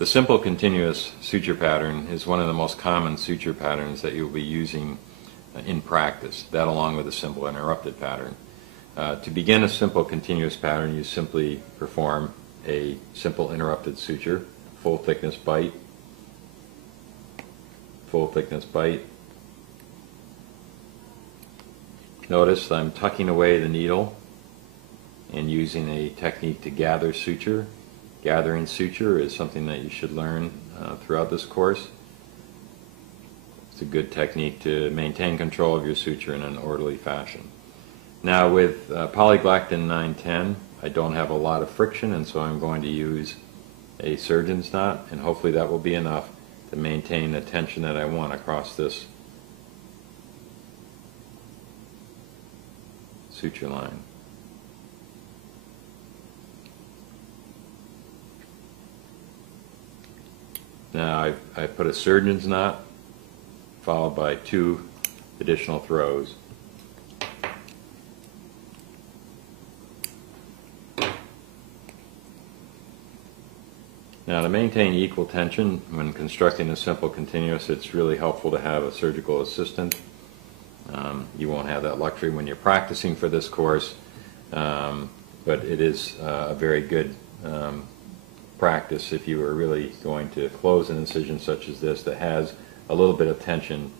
The simple continuous suture pattern is one of the most common suture patterns that you'll be using in practice, that along with a simple interrupted pattern. To begin a simple continuous pattern, you simply perform a simple interrupted suture, full thickness bite, full thickness bite. Notice I'm tucking away the needle and using a technique to gather suture. Gathering suture is something that you should learn throughout this course. It's a good technique to maintain control of your suture in an orderly fashion. Now with polyglactin 910, I don't have a lot of friction, and so I'm going to use a surgeon's knot, and hopefully that will be enough to maintain the tension that I want across this suture line. Now I've put a surgeon's knot followed by 2 additional throws. Now to maintain equal tension when constructing a simple continuous, it's really helpful to have a surgical assistant. You won't have that luxury when you're practicing for this course, but it is a very good practice if you are really going to close an incision such as this that has a little bit of tension,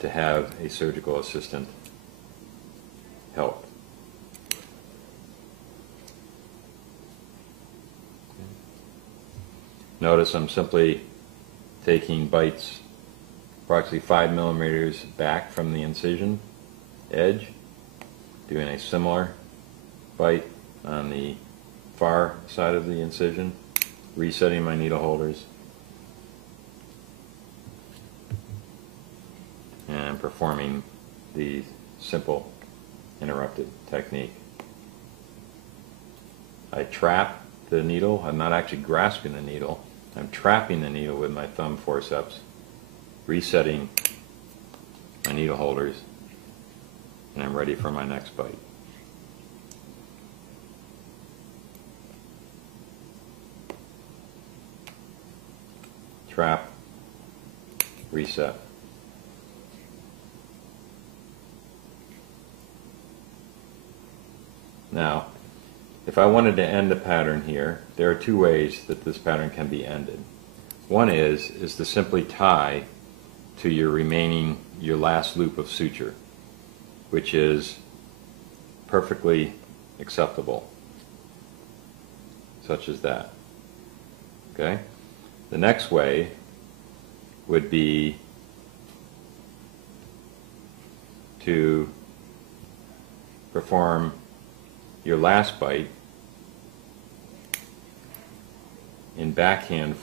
to have a surgical assistant help. Notice I'm simply taking bites approximately 5 millimeters back from the incision edge, doing a similar bite on the far side of the incision, resetting my needle holders, and performing the simple interrupted technique. I trap the needle. I'm not actually grasping the needle. I'm trapping the needle with my thumb forceps, resetting my needle holders, and I'm ready for my next bite. Trap, reset. Now, if I wanted to end the pattern here, there are 2 ways that this pattern can be ended. One is to simply tie to your last loop of suture, which is perfectly acceptable, such as that. Okay? The next way would be to perform your last bite in backhand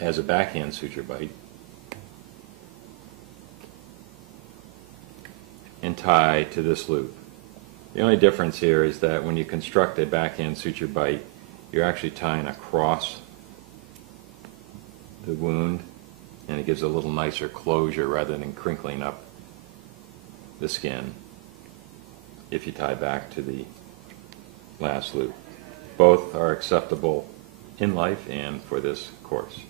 as a backhand suture bite, and tie to this loop. The only difference here is that when you construct a backhand suture bite, you're actually tying across the wound, and it gives a little nicer closure rather than crinkling up the skin if you tie back to the last loop. Both are acceptable in life and for this course.